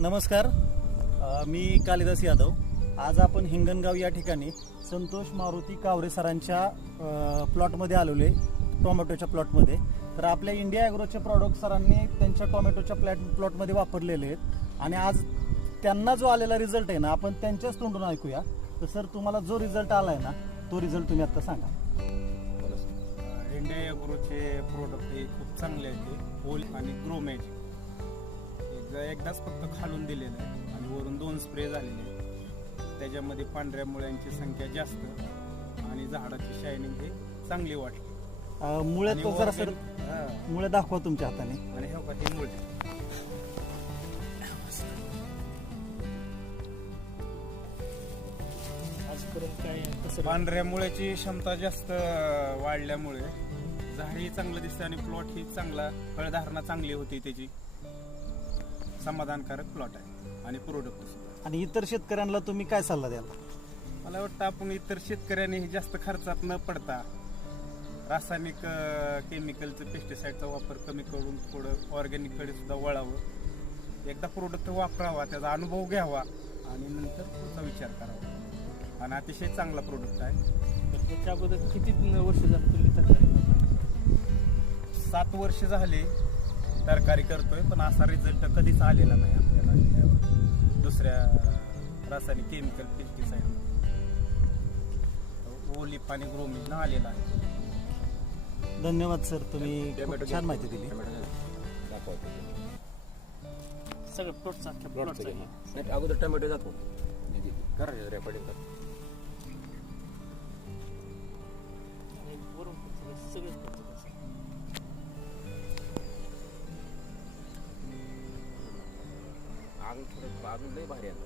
नमस्कार, मी कालिदास यादव. आज आपण हिंगणगाव या ठिकाणी संतोष मारुती कावरे सरांच्या प्लॉटमध्ये आलेलो आहे, टोमॅटोच्या प्लॉटमध्ये. तर आपल्या इंडिया ॲग्रोचे प्रॉडक्ट सरांनी त्यांच्या टोमॅटोच्या प्लॉटमध्ये वापरलेले आहेत आणि आज त्यांना जो आलेला रिझल्ट आहे ना, आपण त्यांच्याच तोंडून ऐकूया. तर सर, तुम्हाला जो रिझल्ट आला आहे ना, तो रिझल्ट तुम्ही आता सांगा. इंडिया ॲग्रोचे प्रोडक्ट हे खूप चांगले आहेत. ते होल आणि ग्रो मॅजिक एकदाच फक्त खालून दिलेलं आहे आणि वरून 2 स्प्रे झालेले आहेत. त्याच्यामध्ये पांढऱ्या मुळ्यांची संख्या जास्त आणि झाडाची शायनिंग हे चांगली वाटली. मुळे तो जरा सर मुळे दाखवा तुमच्या हाताने. आणि हे मुळे पांढऱ्या मुळ्याची क्षमता जास्त वाढल्यामुळे झाडही चांगलं दिसतं आणि प्लॉट ही चांगला, फळधारणा चांगली होती त्याची. समाधानकारक प्लॉट आहे आणि प्रोडक्ट सुद्धा. आणि इतर शेतकऱ्यांना तुम्ही काय सल्ला द्याल? मला वाटतं आपण इतर शेतकऱ्यांनी जास्त खर्चात न पडता रासायनिक केमिकलचं पेस्टिसाईडचा वापर कमी करून थोडं ऑर्गॅनिककडे सुद्धा वळावं. एकदा प्रोडक्ट वापरावा, त्याचा अनुभव घ्यावा आणि नंतर पुढचा विचार करावा. आणि अतिशय चांगला प्रोडक्ट आहे. त्याच्या अगोदर किती वर्ष झाली तुम्ही तरकारी? 7 वर्ष झाले तरकारी करतोय, पण असा रिझल्ट कधीच आलेला नाही आपल्याला दुसऱ्या रासायनिक केमिकल पेस्टिसाईड ओलिप आणि ग्रोमिन आलेला आहे. धन्यवाद सर, तुम्ही खूप छान माहिती दिली. सगळं प्लॉटचा अगोदर टोमॅटो दाखव करा रेकॉर्डिंग कर. अजून लई भारी आहे.